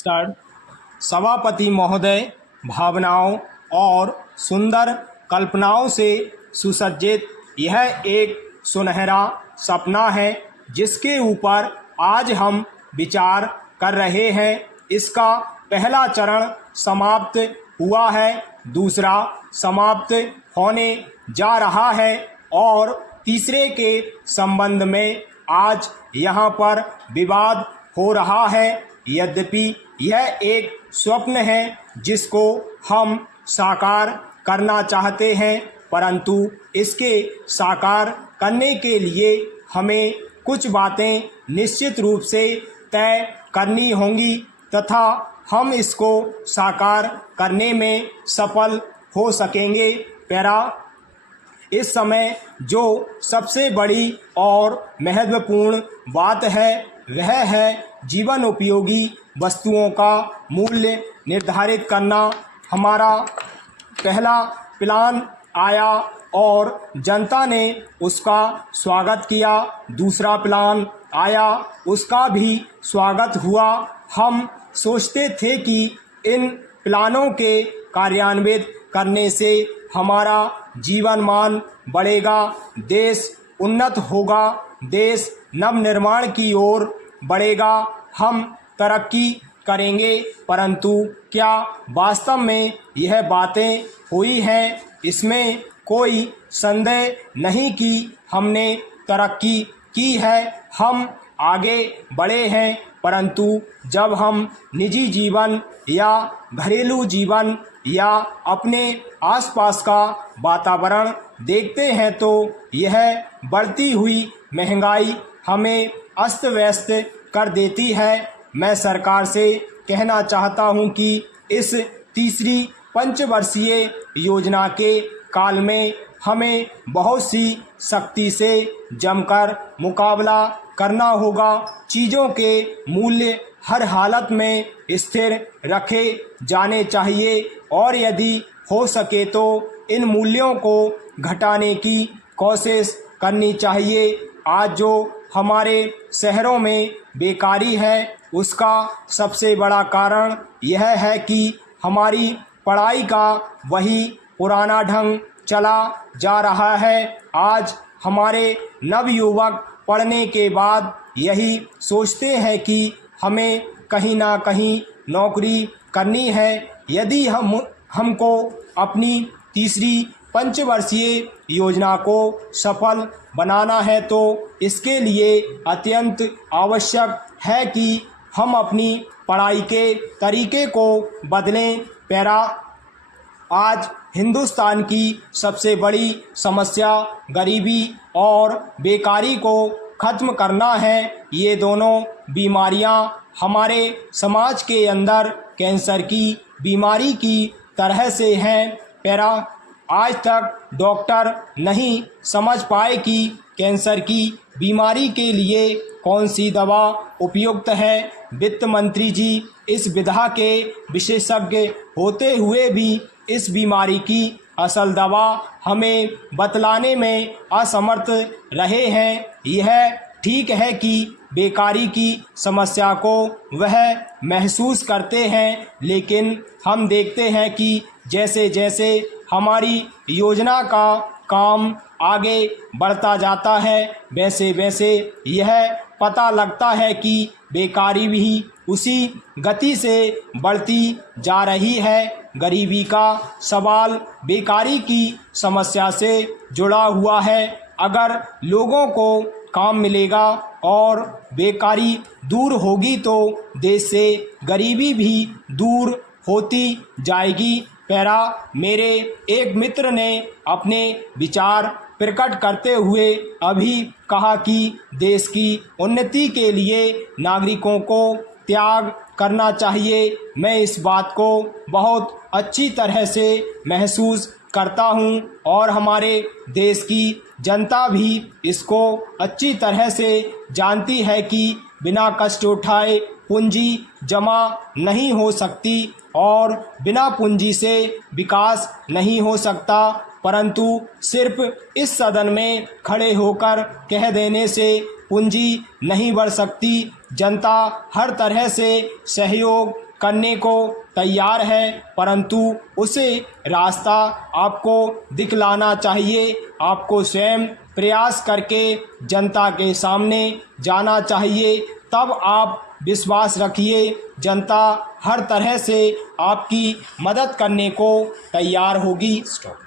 Start. सभापति महोदय भावनाओं और सुंदर कल्पनाओं से सुसज्जित यह एक सुनहरा सपना है जिसके ऊपर आज हम विचार कर रहे हैं। इसका पहला चरण समाप्त हुआ है, दूसरा समाप्त होने जा रहा है और तीसरे के संबंध में आज यहाँ पर विवाद हो रहा है। यद्यपि यह एक स्वप्न है जिसको हम साकार करना चाहते हैं, परंतु इसके साकार करने के लिए हमें कुछ बातें निश्चित रूप से तय करनी होंगी तथा हम इसको साकार करने में सफल हो सकेंगे। इस समय जो सबसे बड़ी और महत्वपूर्ण बात है वह है जीवन उपयोगी वस्तुओं का मूल्य निर्धारित करना। हमारा पहला प्लान आया और जनता ने उसका स्वागत किया, दूसरा प्लान आया उसका भी स्वागत हुआ। हम सोचते थे कि इन प्लानों के कार्यान्वित करने से हमारा जीवन मान बढ़ेगा, देश उन्नत होगा, देश नवनिर्माण की ओर बढ़ेगा, हम तरक्की करेंगे। परंतु क्या वास्तव में यह बातें हुई हैं? इसमें कोई संदेह नहीं कि हमने तरक्की की है, हम आगे बढ़े हैं, परंतु जब हम निजी जीवन या घरेलू जीवन या अपने आसपास का वातावरण देखते हैं तो यह बढ़ती हुई महंगाई हमें अस्त व्यस्त कर देती है। मैं सरकार से कहना चाहता हूं कि इस तीसरी पंचवर्षीय योजना के काल में हमें बहुत सी सख्ती से जमकर मुकाबला करना होगा। चीज़ों के मूल्य हर हालत में स्थिर रखे जाने चाहिए और यदि हो सके तो इन मूल्यों को घटाने की कोशिश करनी चाहिए। आज जो हमारे शहरों में बेकारी है उसका सबसे बड़ा कारण यह है कि हमारी पढ़ाई का वही पुराना ढंग चला जा रहा है। आज हमारे नवयुवक पढ़ने के बाद यही सोचते हैं कि हमें कहीं ना कहीं नौकरी करनी है। यदि हमको अपनी तीसरी पंचवर्षीय योजना को सफल बनाना है तो इसके लिए अत्यंत आवश्यक है कि हम अपनी पढ़ाई के तरीके को बदलें। आज हिंदुस्तान की सबसे बड़ी समस्या गरीबी और बेकारी को खत्म करना है। ये दोनों बीमारियां हमारे समाज के अंदर कैंसर की बीमारी की तरह से हैं। आज तक डॉक्टर नहीं समझ पाए कि कैंसर की बीमारी के लिए कौन सी दवा उपयुक्त है। वित्त मंत्री जी इस विधा के विशेषज्ञ होते हुए भी इस बीमारी की असल दवा हमें बतलाने में असमर्थ रहे हैं। यह ठीक है कि बेकारी की समस्या को वह महसूस करते हैं, लेकिन हम देखते हैं कि जैसे जैसे हमारी योजना का काम आगे बढ़ता जाता है वैसे वैसे यह पता लगता है कि बेकारी भी उसी गति से बढ़ती जा रही है। गरीबी का सवाल बेकारी की समस्या से जुड़ा हुआ है। अगर लोगों को काम मिलेगा और बेकारी दूर होगी तो देश से गरीबी भी दूर होती जाएगी। मेरे एक मित्र ने अपने विचार प्रकट करते हुए अभी कहा कि देश की उन्नति के लिए नागरिकों को त्याग करना चाहिए। मैं इस बात को बहुत अच्छी तरह से महसूस करता हूं और हमारे देश की जनता भी इसको अच्छी तरह से जानती है कि बिना कष्ट उठाए पूंजी जमा नहीं हो सकती और बिना पूंजी से विकास नहीं हो सकता। परंतु सिर्फ इस सदन में खड़े होकर कह देने से पूंजी नहीं बढ़ सकती। जनता हर तरह से सहयोग करने को तैयार है, परंतु उसे रास्ता आपको दिखलाना चाहिए। आपको स्वयं प्रयास करके जनता के सामने जाना चाहिए, तब आप विश्वास रखिए जनता हर तरह से आपकी मदद करने को तैयार होगी।